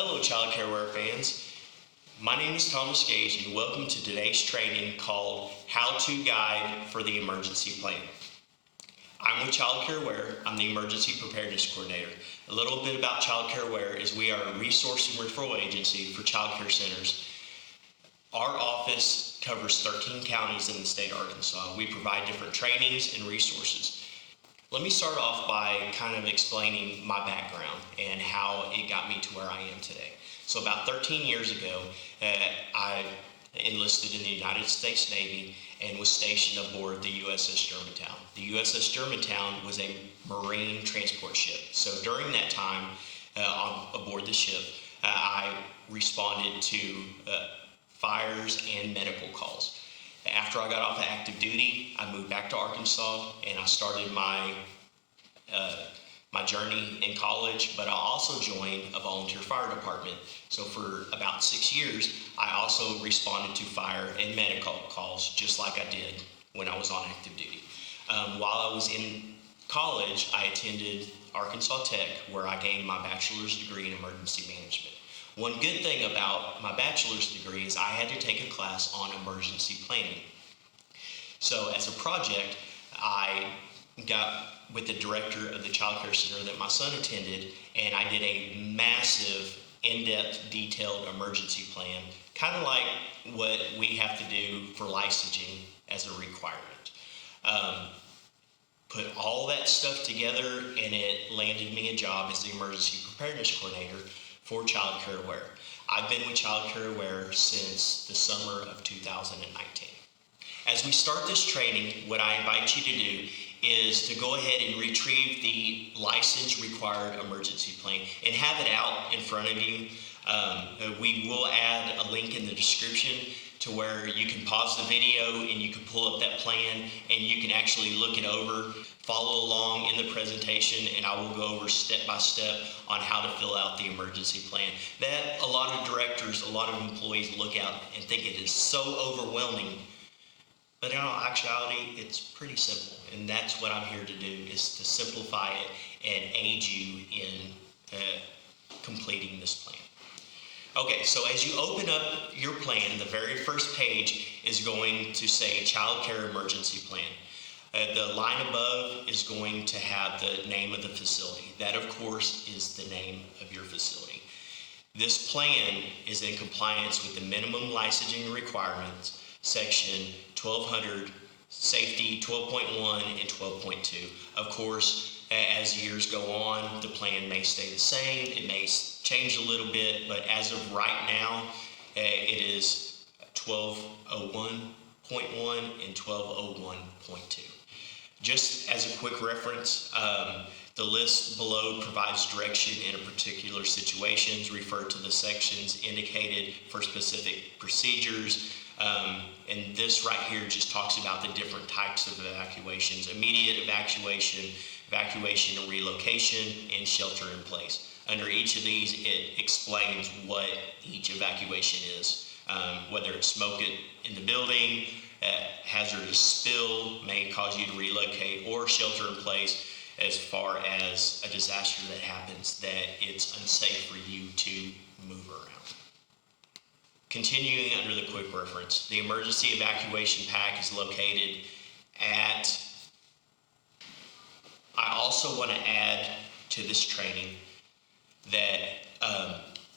Hello Child Care Wear fans. My name is Thomas Gage and welcome to today's training called How to Guide for the Emergency Plan. I'm with Child Care Wear. I'm the Emergency Preparedness Coordinator. A little bit about Child Care Wear is we are a resource and referral agency for child care centers. Our office covers 13 counties in the state of Arkansas. We provide different trainings and resources. Let me start off by kind of explaining my background and how it got me to where I am today. So about 13 years ago, I enlisted in the United States Navy and was stationed aboard the USS Germantown. The USS Germantown was a marine transport ship. So during that time aboard the ship, I responded to fires and medical calls. After I got off of active duty, I moved back to Arkansas and I started my journey in college, but I also joined a volunteer fire department. So for about 6 years, I also responded to fire and medical calls just like I did when I was on active duty. While I was in college, I attended Arkansas Tech, where I gained my bachelor's degree in emergency management. One good thing about my bachelor's degree is I had to take a class on emergency planning. So as a project, I got with the director of the child care center that my son attended, and I did a massive, in-depth, detailed emergency plan, kind of like what we have to do for licensing as a requirement. Put all that stuff together, and it landed me a job as the Emergency Preparedness Coordinator for Child Care Wear. I've been with Child Care Wear since the summer of 2019. As we start this training, what I invite you to do is to go ahead and retrieve the license required emergency plan and have it out in front of you. We will add a link in the description to where you can pause the video and you can pull up that plan and you can actually look it over, follow along in the presentation, and I will go over step by step on how to fill out the emergency plan. That a lot of directors, a lot of employees look out and think it is so overwhelming, but in all actuality, it's pretty simple, and that's what I'm here to do, is to simplify it and aid you in completing this plan. Okay, so as you open up your plan, the very first page is going to say Child Care Emergency Plan. The line above is going to have the name of the facility. That, of course, is the name of your facility. This plan is in compliance with the minimum licensing requirements, section 1200, safety 12.1 and 12.2. Of course, as years go on, the plan may stay the same, it may change a little bit, but as of right now, it is 1201.1 and 1201.2. Just as a quick reference, the list below provides direction in a particular situations, refer to the sections indicated for specific procedures, and this right here just talks about the different types of evacuations: immediate evacuation, evacuation and relocation, and shelter in place. Under each of these, it explains what each evacuation is, whether it's smoke in the building, hazardous spill may cause you to relocate, or shelter in place as far as a disaster that happens that it's unsafe for you to move around. Continuing under the quick reference, the emergency evacuation pack is located at, I also want to add to this training that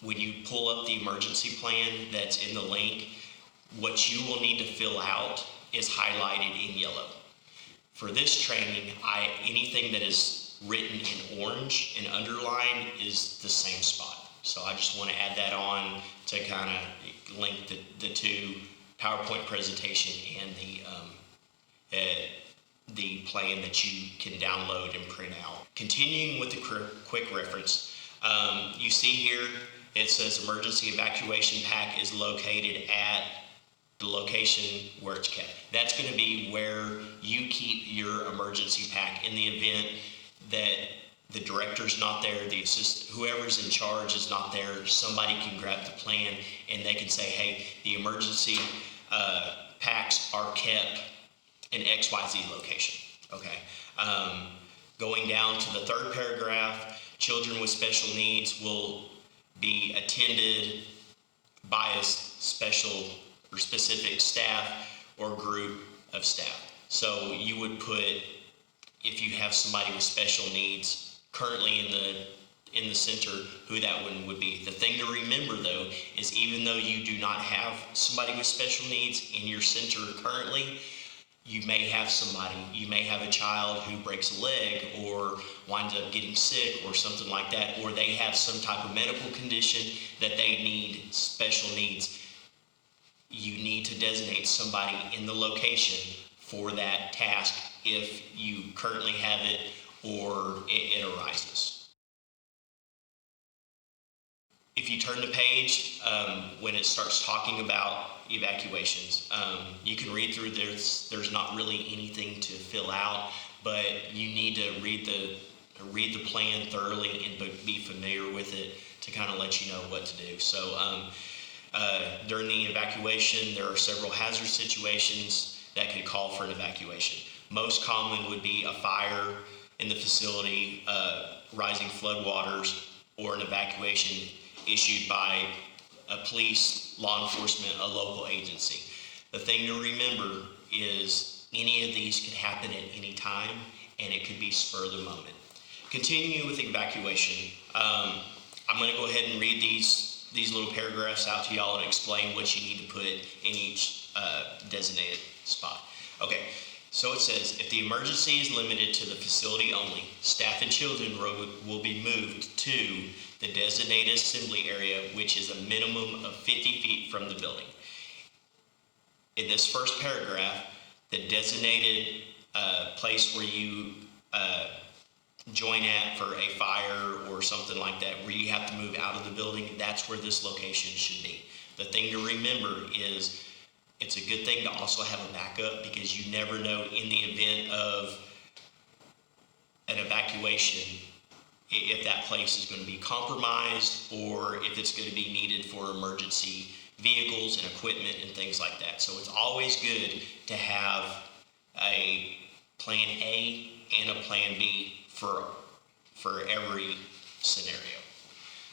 when you pull up the emergency plan that's in the link, what you will need to fill out is highlighted in yellow. For this training, anything that is written in orange and underlined is the same spot. So I just want to add that on to kind of link the two PowerPoint presentation and the plan that you can download and print out. Continuing with the quick reference, you see here it says emergency evacuation pack is located at the location where it's kept. That's going to be where you keep your emergency pack in the event that the director's not there, the assistant, whoever's in charge is not there. Somebody can grab the plan and they can say, hey, the emergency packs are kept in XYZ location. Okay. Going down to the third paragraph, children with special needs will be attended attended by a special or specific staff or group of staff. So you would put, if you have somebody with special needs currently in the center, who that one would be. The thing to remember though is even though you do not have somebody with special needs in your center currently, you may have somebody, you may have a child who breaks a leg or winds up getting sick or something like that, or they have some type of medical condition that they need special needs. You need to designate somebody in the location for that task if you currently have it or it arises. If you turn the page, when it starts talking about evacuations, you can read through this. There's not really anything to fill out, but you need to read the plan thoroughly and be familiar with it to kind of let you know what to do. So during the evacuation, there are several hazard situations that could call for an evacuation. Most common would be a fire in the facility, rising flood waters, or an evacuation issued by a police, law enforcement, a local agency. The thing to remember is any of these could happen at any time, and it could be spur of the moment. Continuing with evacuation, I'm going to go ahead and read these little paragraphs out to y'all and explain what you need to put in each designated spot. Okay, so it says, if the emergency is limited to the facility only, staff and children will be moved to the designated assembly area, which is a minimum of 50 feet from the building. In this first paragraph, the designated place where you join at for a fire or something like that, where you have to move out of the building, that's where this location should be. The thing to remember is it's a good thing to also have a backup, because you never know in the event of an evacuation if that place is going to be compromised or if it's going to be needed for emergency vehicles and equipment and things like that. So it's always good to have a plan A and a plan B for every scenario.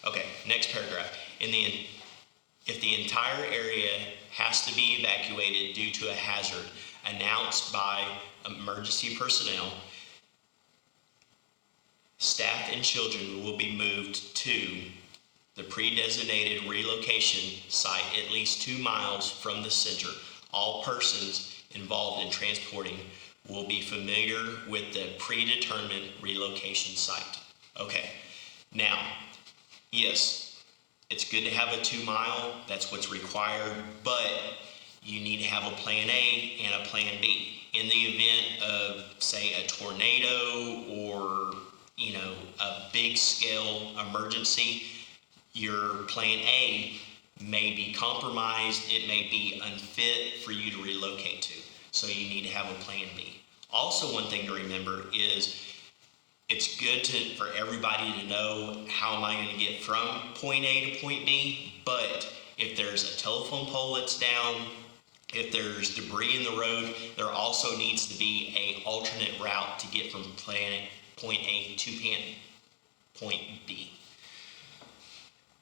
Okay, next paragraph. If the entire area has to be evacuated due to a hazard announced by emergency personnel, staff and children will be moved to the pre-designated relocation site at least 2 miles from the center. All persons involved in transporting will be familiar with the predetermined relocation site. Okay, now, yes, it's good to have a 2 mile, that's what's required, but you need to have a plan A and a plan B. In the event of, say, a tornado or, a big scale emergency, your plan A may be compromised, it may be unfit for you to relocate to. So you need to have a plan B. Also, one thing to remember is it's good for everybody to know, how am I going to get from point A to point B, but if there's a telephone pole that's down, if there's debris in the road, there also needs to be an alternate route to get from point A to point B.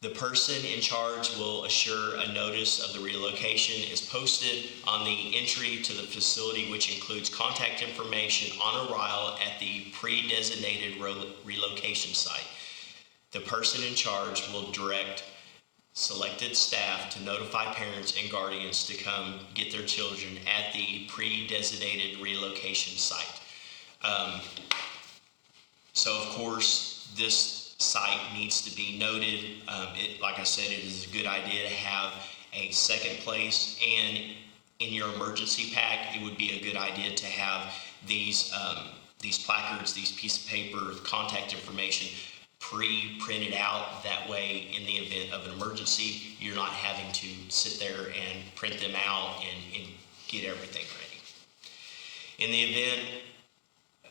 The person in charge will assure a notice of the relocation is posted on the entry to the facility, which includes contact information on arrival at the pre-designated relocation site. The person in charge will direct selected staff to notify parents and guardians to come get their children at the pre-designated relocation site. So of course, this site needs to be noted. Like I said, it is a good idea to have a second place, and in your emergency pack, it would be a good idea to have these placards, these pieces of paper, contact information pre-printed out. That way, in the event of an emergency, you're not having to sit there and print them out and get everything ready. In the event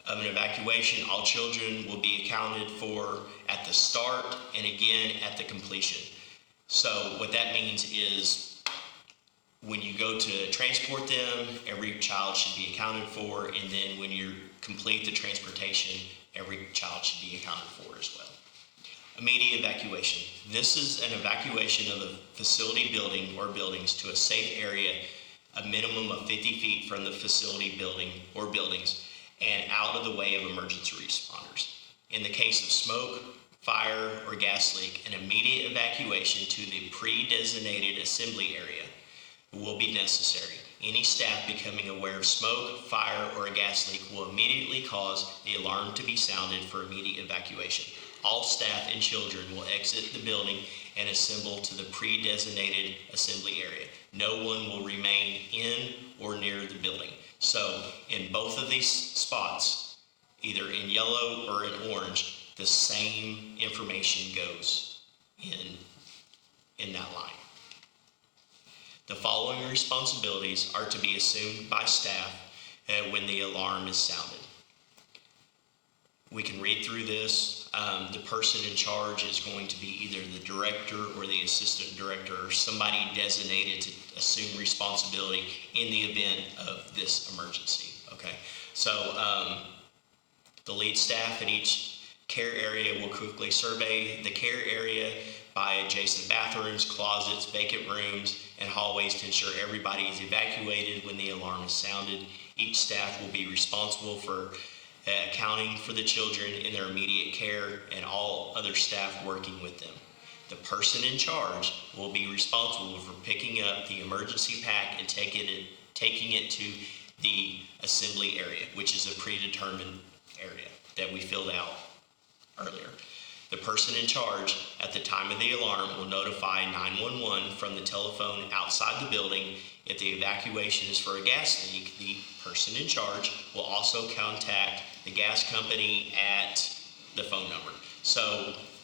of an evacuation, all children will be accounted for at the start and again at the completion. So what that means is when you go to transport them, every child should be accounted for, and then when you complete the transportation, every child should be accounted for as well. Immediate evacuation. This is an evacuation of a facility building or buildings to a safe area a minimum of 50 feet from the facility building or buildings and out of the way of emergency responders. In the case of smoke, fire, or gas leak, an immediate evacuation to the pre-designated assembly area will be necessary. Any staff becoming aware of smoke, fire, or a gas leak will immediately cause the alarm to be sounded for immediate evacuation. All staff and children will exit the building and assemble to the pre-designated assembly area. No one will remain in or near the building. So in both of these spots, either in yellow or in orange, the same information goes in that line. The following responsibilities are to be assumed by staff when the alarm is sounded. We can read through this. The person in charge is going to be either the director or the assistant director or somebody designated to assume responsibility in the event of this emergency. Okay, so the lead staff in each care area will quickly survey the care area by adjacent bathrooms, closets, vacant rooms, and hallways to ensure everybody is evacuated when the alarm is sounded. Each staff will be responsible for accounting for the children in their immediate care and all other staff working with them. The person in charge will be responsible for picking up the emergency pack and taking it to the assembly area, which is a predetermined area that we filled out earlier. The person in charge at the time of the alarm will notify 911 from the telephone outside the building. If the evacuation is for a gas leak, the person in charge will also contact the gas company at the phone number. So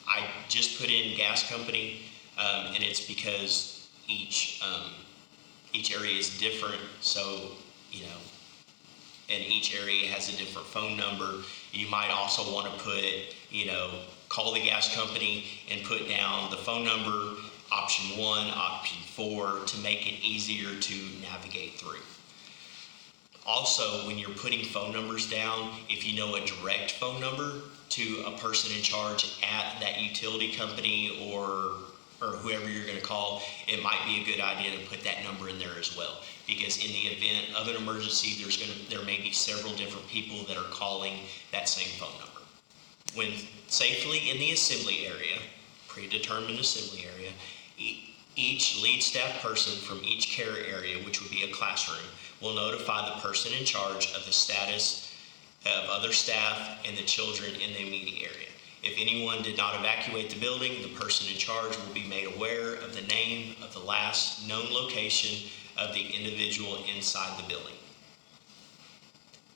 I just put in gas company, and it's because each area is different. So, and each area has a different phone number. You might also want to put, call the gas company and put down the phone number, option 1, option 4, to make it easier to navigate through. Also, when you're putting phone numbers down, if you know a direct phone number to a person in charge at that utility company or whoever you're going to call, it might be a good idea to put that number in there as well. Because in the event of an emergency, there may be several different people that are calling that same phone number. When safely in the assembly area, predetermined assembly area, each lead staff person from each care area, which would be a classroom, will notify the person in charge of the status of other staff and the children in the immediate area. If anyone did not evacuate the building, the person in charge will be made aware of the name of the last known location of the individual inside the building.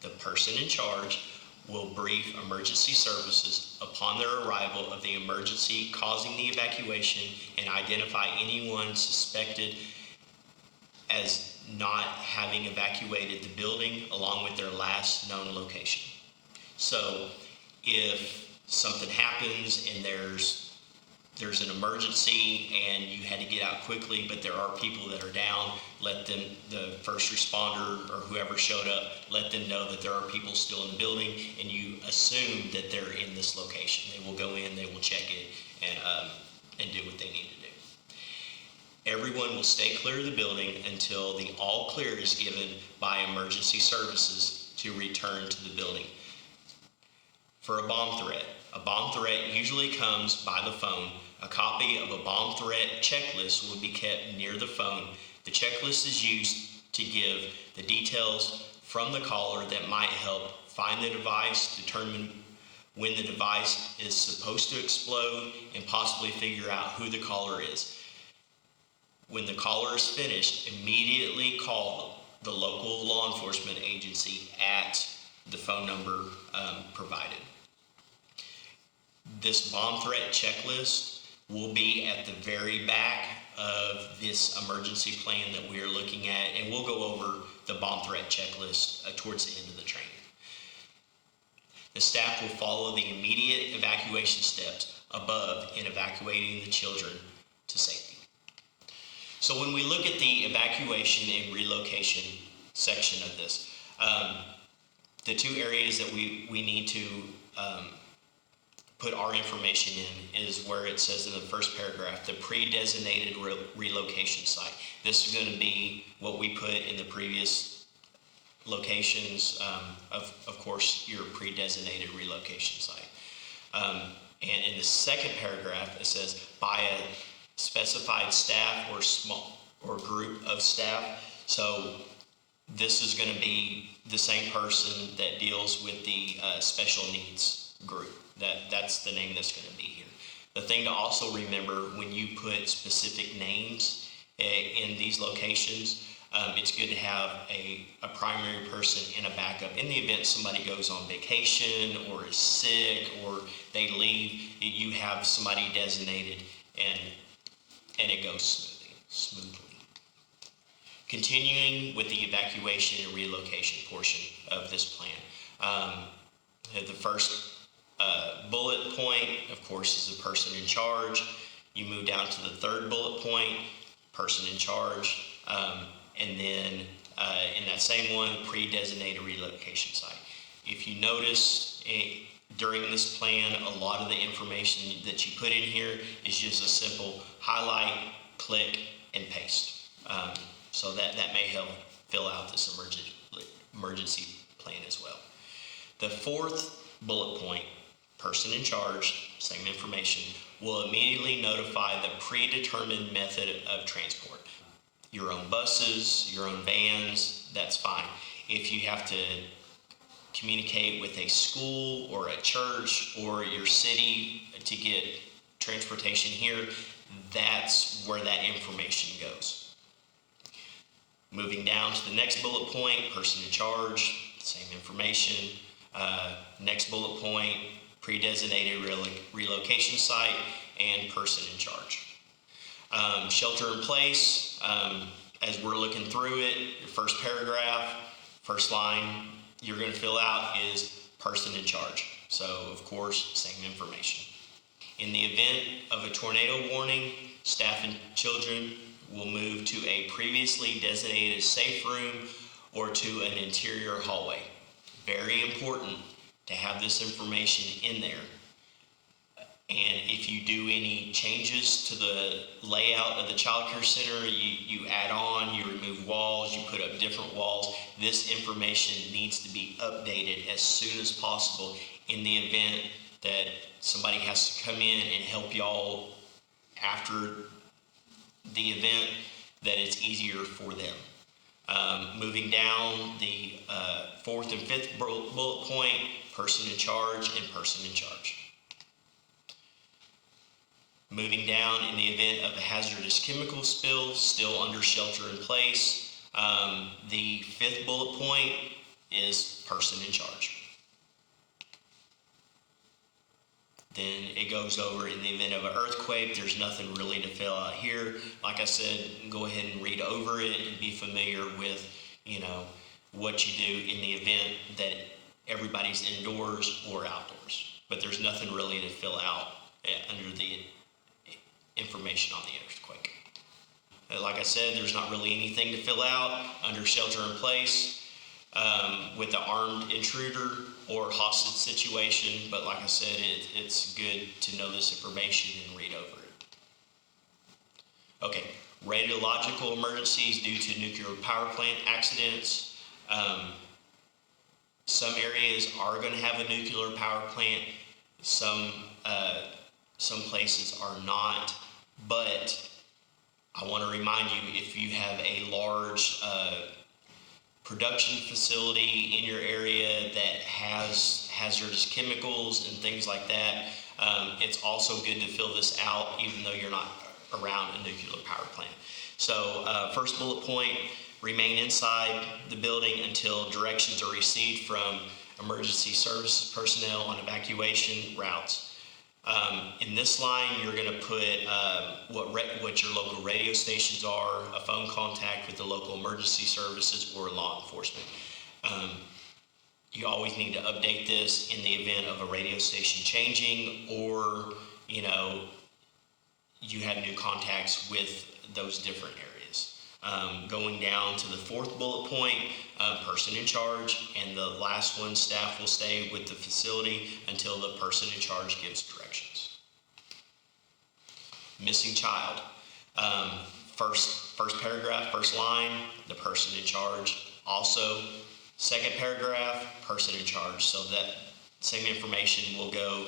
The person in charge will brief emergency services upon their arrival of the emergency causing the evacuation and identify anyone suspected as not having evacuated the building along with their last known location. So if something happens and there's an emergency and you had to get out quickly, but there are people that are down, let them, the first responder or whoever showed up, let them know that there are people still in the building, and you assume that they're in this location. They will go in, they will check it, and do what they need to do. Everyone will stay clear of the building until the all clear is given by emergency services to return to the building. For a bomb threat usually comes by the phone. A copy of a bomb threat checklist will be kept near the phone. The checklist is used to give the details from the caller that might help find the device, determine when the device is supposed to explode, and possibly figure out who the caller is. When the caller is finished, immediately call the local law enforcement agency at the phone number provided. This bomb threat checklist will be at the very back of this emergency plan that we are looking at, and we'll go over the bomb threat checklist towards the end of the training. The staff will follow the immediate evacuation steps above in evacuating the children to safety. So when we look at the evacuation and relocation section of this, the two areas that we need to put our information in is where it says in the first paragraph, the pre-designated relocation site. This is going to be what we put in the previous locations, of course, your pre-designated relocation site. And in the second paragraph, it says by a specified staff or small or group of staff. So this is going to be the same person that deals with the special needs group. That's the name that's going to be here. The thing to also remember when you put specific names in these locations, it's good to have a primary person and a backup. In the event somebody goes on vacation or is sick or they leave, you have somebody designated and it goes smoothly. Continuing with the evacuation and relocation portion of this plan. The first bullet point, of course, is the person in charge. You move down to the third bullet point, person in charge, and then in that same one, pre-designated relocation site. If you notice during this plan, a lot of the information that you put in here is just a simple highlight, click, and paste. So that may help fill out this emergency plan as well. The fourth bullet point, person in charge, same information, will immediately notify the predetermined method of transport. Your own buses, your own vans, that's fine. If you have to communicate with a school or a church or your city to get transportation here, that's where that information goes. Moving down to the next bullet point, person in charge, same information. Next bullet point, pre-designated relocation site and person in charge. Shelter in place, as we're looking through it, your first paragraph, first line you're going to fill out is person in charge. So, of course, same information. In the event of a tornado warning, staff and children will move to a previously designated safe room or to an interior hallway. Very important to have this information in there. And if you do any changes to the layout of the child care center, you add on, you remove walls, you put up different walls, this information needs to be updated as soon as possible in the event that somebody has to come in and help y'all after the event, that it's easier for them. Moving down the fourth and fifth bullet point, person in charge and person in charge. Moving down, in the event of a hazardous chemical spill, still under shelter in place, the fifth bullet point is person in charge. Then it goes over in the event of an earthquake. There's nothing really to fill out here. Like I said, go ahead and read over it and be familiar with, what you do in the event that everybody's indoors or outdoors. But there's nothing really to fill out under the information on the earthquake. Like I said, there's not really anything to fill out under shelter in place with the armed intruder or hostage situation, but like I said, it's good to know this information and read over it. Okay, radiological emergencies due to nuclear power plant accidents. Some areas are going to have a nuclear power plant. Some places are not, but I want to remind you, if you have a large production facility in your area that has hazardous chemicals and things like that, it's also good to fill this out even though you're not around a nuclear power plant. So first bullet point, remain inside the building until directions are received from emergency services personnel on evacuation routes. In this line, you're going to put what your local radio stations are, a phone contact with the local emergency services or law enforcement. You always need to update this in the event of a radio station changing, or you have new contacts with those different areas. Going down to the fourth bullet point, person in charge, and the last one, staff will stay with the facility until the person in charge gives directions. Missing child. First paragraph, first line, the person in charge. Also, second paragraph, person in charge. So that same information will go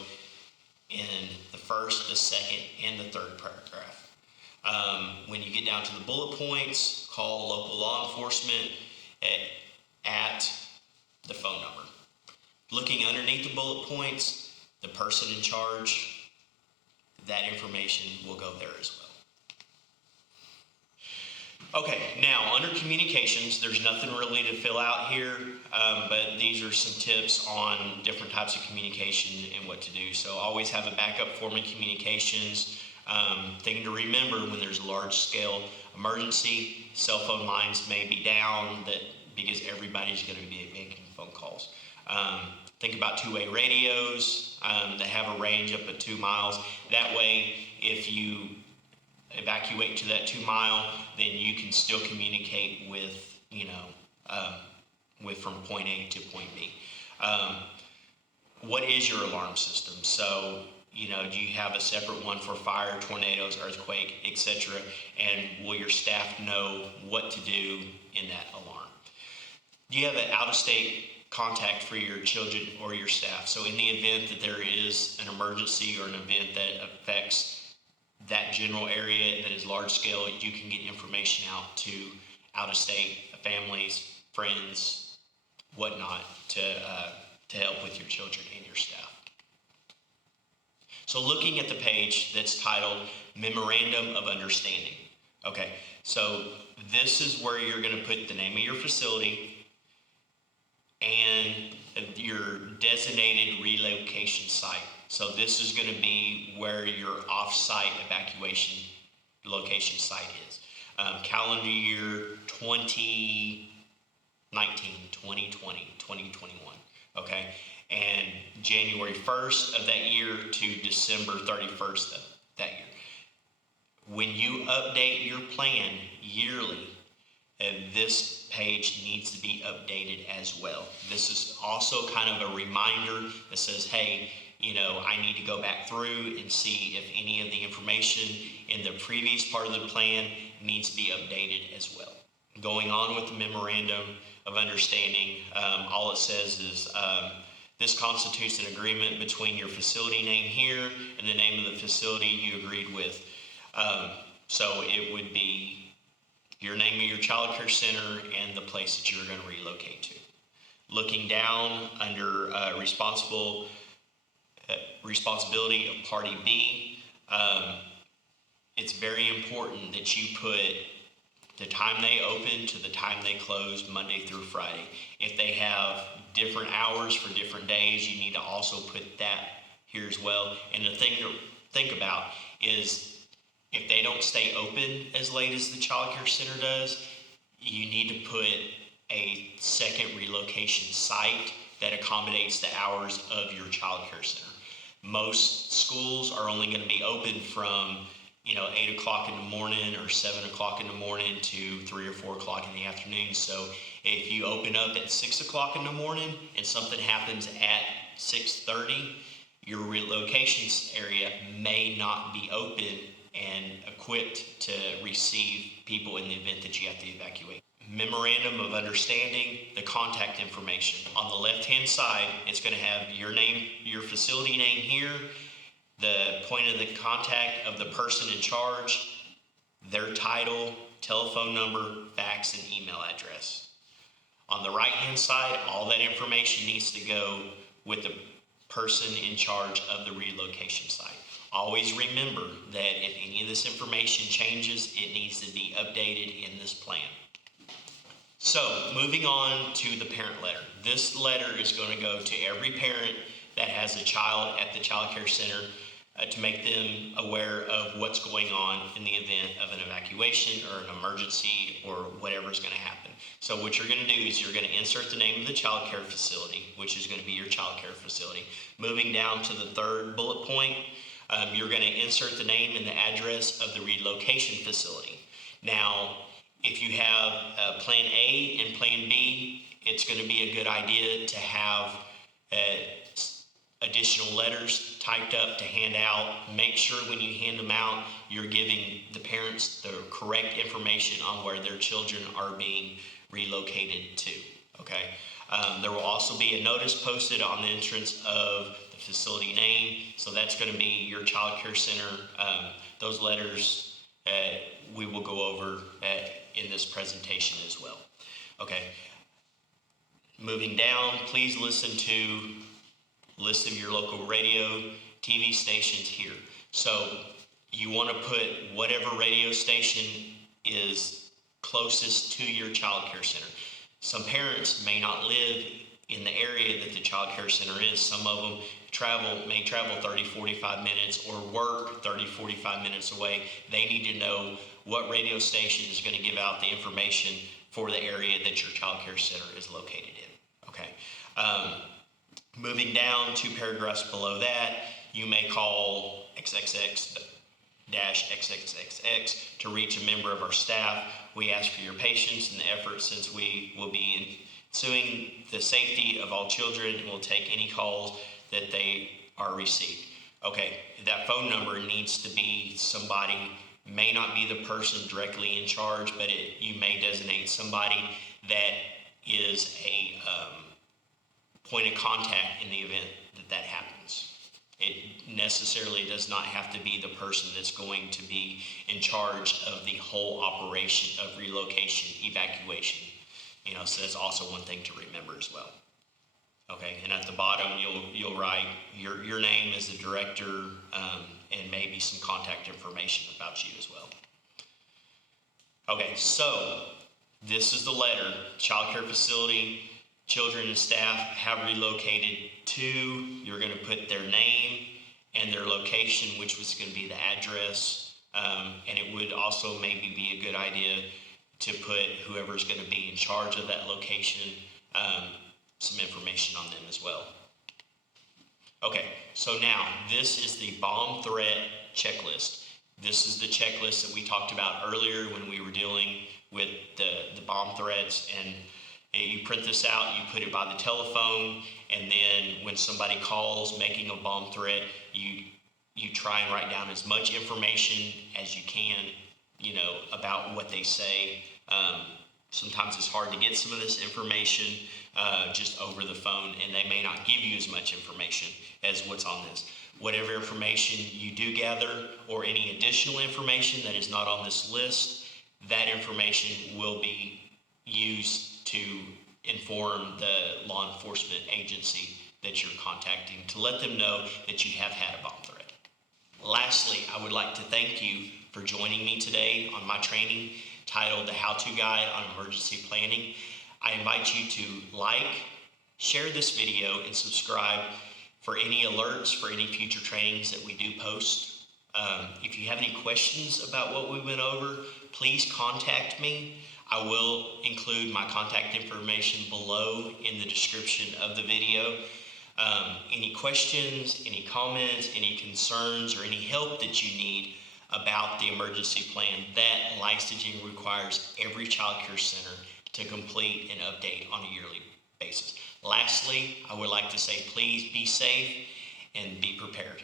in the first, the second, and the third paragraph. When you get down to the bullet points, call local law enforcement at the phone number. Looking underneath the bullet points, the person in charge, that information will go there as well. Okay, now under communications, there's nothing really to fill out here, but these are some tips on different types of communication and what to do. So always have a backup form of communications. Thing to remember when there's a large scale emergency, cell phone lines may be down because everybody's going to be making phone calls. Think about two-way radios that have a range up to 2 miles. That way, if you evacuate to that 2 mile, then you can still communicate with, with from point A to point B. What is your alarm system? So, do you have a separate one for fire, tornadoes, earthquake, etc.? And will your staff know what to do in that alarm? Do you have an out-of-state contact for your children or your staff? So in the event that there is an emergency or an event that affects that general area that is large scale, you can get information out to out-of-state families, friends, whatnot, to help with your children and your staff. So looking at the page that's titled Memorandum of Understanding. Okay, so this is where you're going to put the name of your facility and your designated relocation site. So this is going to be where your off-site evacuation location site is. Calendar year 2019, 2020, 2021. Okay, and January 1st of that year to December 31st of that year. When you update your plan yearly, this page needs to be updated as well. This is also kind of a reminder that says, hey, I need to go back through and see if any of the information in the previous part of the plan needs to be updated as well. Going on with the Memorandum of Understanding, all it says is, this constitutes an agreement between your facility name here and the name of the facility you agreed with. So it would be your name of your child care center and the place that you're going to relocate to. Looking down under responsibility of Party B, it's very important that you put the time they open to the time they close, Monday through Friday. If they have different hours for different days, you need to also put that here as well. And the thing to think about is if they don't stay open as late as the child care center does, you need to put a second relocation site that accommodates the hours of your child care center. Most schools are only going to be open from 8 o'clock in the morning or 7 o'clock in the morning to 3 or 4 o'clock in the afternoon. So if you open up at 6 o'clock in the morning and something happens at 6:30, your relocation area may not be open and equipped to receive people in the event that you have to evacuate. Memorandum of Understanding, the contact information. On the left-hand side, it's going to have your name, your facility name here, the point of the contact of the person in charge, their title, telephone number, fax, and email address. On the right-hand side, all that information needs to go with the person in charge of the relocation site. Always remember that if any of this information changes, it needs to be updated in this plan. So, moving on to the parent letter. This letter is going to go to every parent that has a child at the child care center to make them aware of what's going on in the event of an evacuation or an emergency or whatever is going to happen. So what you're going to do is you're going to insert the name of the child care facility, which is going to be your child care facility. Moving down to the third bullet point, you're going to insert the name and the address of the relocation facility. Now, If you have plan A and plan B, it's going to be a good idea to have additional letters typed up to hand out. Make sure when you hand them out, you're giving the parents the correct information on where their children are being relocated to, okay? There will also be a notice posted on the entrance of the facility name, so that's going to be your child care center. Those letters we will go over in this presentation as well. Okay. Moving down, please listen to list of your local radio, TV stations here. So you want to put whatever radio station is closest to your child care center. Some parents may not live in the area that the child care center is. Some of them may travel 30, 45 minutes or work 30, 45 minutes away. They need to know what radio station is going to give out the information for the area that your child care center is located in. Okay. Moving down 2 paragraphs below that, you may call XXX-XXXX to reach a member of our staff. We ask for your patience and the effort, since we will be ensuing the safety of all children and will take any calls that they are received. Okay, that phone number needs to be somebody, may not be the person directly in charge, but you may designate somebody that is a point of contact in the event that happens. It necessarily does not have to be the person that's going to be in charge of the whole operation of relocation, evacuation. So that's also one thing to remember as well. Okay, and at the bottom you'll write your name as the director and maybe some contact information about you as well. Okay, so this is the letter. Child care facility, children and staff have relocated to. You're going to put their name and their location, which was going to be the address, and it would also maybe be a good idea to put whoever's going to be in charge of that location, some information on them as well. Okay, so now this is the bomb threat checklist. This is the checklist that we talked about earlier when we were dealing with the bomb threats. And you print this out, you put it by the telephone, and then when somebody calls making a bomb threat, you try and write down as much information as you can, about what they say. Sometimes it's hard to get some of this information just over the phone, and they may not give you as much information as what's on this. Whatever information you do gather, or any additional information that is not on this list, that information will be used to inform the law enforcement agency that you're contacting to let them know that you have had a bomb threat. Lastly, I would like to thank you for joining me today on my training titled The How-To Guide on Emergency Planning. I invite you to like, share this video, and subscribe for any alerts for any future trainings that we do post. If you have any questions about what we went over, please contact me. I will include my contact information below in the description of the video. Any questions, any comments, any concerns, or any help that you need about the emergency plan that licensing requires every child care center to complete and update on a yearly basis. Lastly, I would like to say please be safe and be prepared.